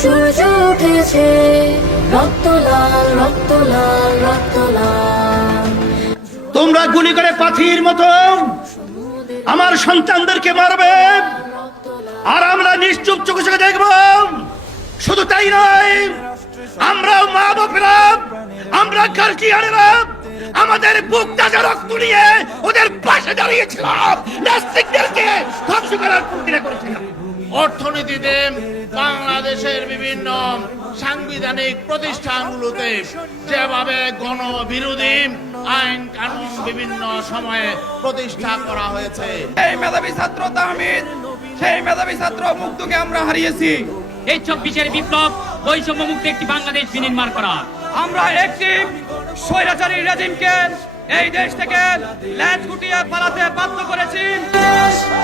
সূর্য উঠেছে, রক্ত লাল, রক্ত লাল, রক্ত লাল। তোমরা গুলি করে পাথির মতো আমার সন্তানদেরকে মারবে, আর আমরা নিশ্চুপ চোখে চোখে দেখব। শুধু তাই নয়, আমরা মা বাপেরা, আমরা গার্জিয়ানেরা আমাদের বুক তাজা রক্ত নিয়ে ওদের পাশে দাঁড়িয়েছিলাম, নাস্তিকদেরকে ধ্বংস করার প্রতিজ্ঞা করেছিলাম। অর্থনীতিতে বাংলাদেশের বিভিন্ন সাংবিধানিক প্রতিষ্ঠানগুলোতে যেভাবে গণবিরোধী আইন কানুন বিভিন্ন সময়ে প্রতিষ্ঠা করা হয়েছে, এই মেধাবী ছাত্র তাহমিদ, সেই মেধাবী ছাত্র মুক্তকে আমরা হারিয়েছি। এই 24-এর বিপ্লব বৈষম্য মুক্ত একটি বাংলাদেশ বিনির্মাণ করা। আমরা একটি স্বৈরাচারী রেজিমকে এই দেশ থেকে ল্যাজ গুটিয়ে পালাতে বাধ্য করেছি।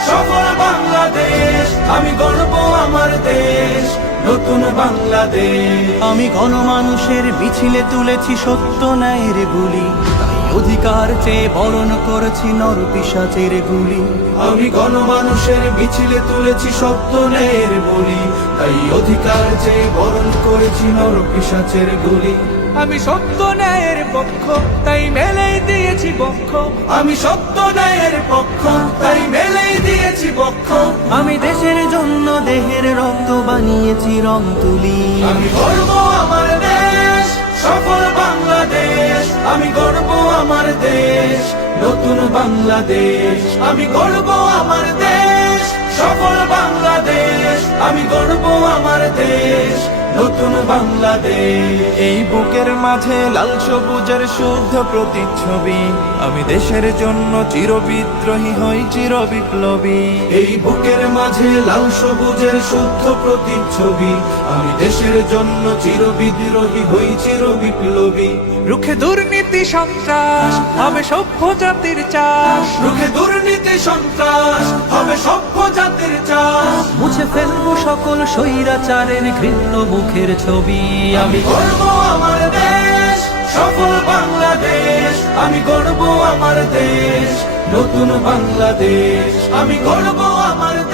সফল বাংলাদেশ, আমি গর্ব আমার দেশ, নতুন বাংলাদেশ। আমি গণমানুষের মিছিলে তুলেছি সত্য ন্যায়ের বুলি, তাই অধিকার চেয়ে বরণ করেছি নর পিশাচের গুলি। আমি গণমানুষের মিছিলে তুলেছি সত্য ন্যায়ের বলি, তাই অধিকার চেয়ে বরণ করেছি নর পিশাচের গুলি। আমি সত্য ন্যায়ের পক্ষ, তাই মেলেই দিয়েছি বক্ষ। আমি সত্য ন্যায়ের পক্ষ, তাই মেলেই দিয়েছি পক্ষ। আমি দেশের জন্য দেহের রক্ত বানিয়েছি রং তুলি। আমি গর্ব আমার দেশ, সফল বাংলাদেশ। আমি গর্ব আমার দেশ, নতুন বাংলাদেশ। আমি গর্ব আমার দেশ, সফল বাংলাদেশ। আমি গর্ব আমার দেশ, নতুন বাংলাদেশ। এই বুকের মাঝে লাল সবুজের শুদ্ধ প্রতিচ্ছবি, আমি দেশের জন্য চির বিদ্রোহী হই চির বিপ্লবী। এই বুকের মাঝে লাল সবুজের শুদ্ধ প্রতিচ্ছবি, আমি দেশের জন্য চির বিদ্রোহী হই চির বিপ্লবী। রুখে দুর্নীতি সন্ত্রাস হবে সভ্য জাতির চাষ। রুখে দুর্নীতি সন্ত্রাস হবে সভ্য জাতির চাষ। মুছে ফেলবো সকল স্বৈরাচারের ঘৃণ্য মুখের ছবি। আমি গর্ব আমার দেশ, সফল বাংলাদেশ। আমি গর্ব আমার দেশ, নতুন বাংলাদেশ। আমি গর্ব আমার দেশ।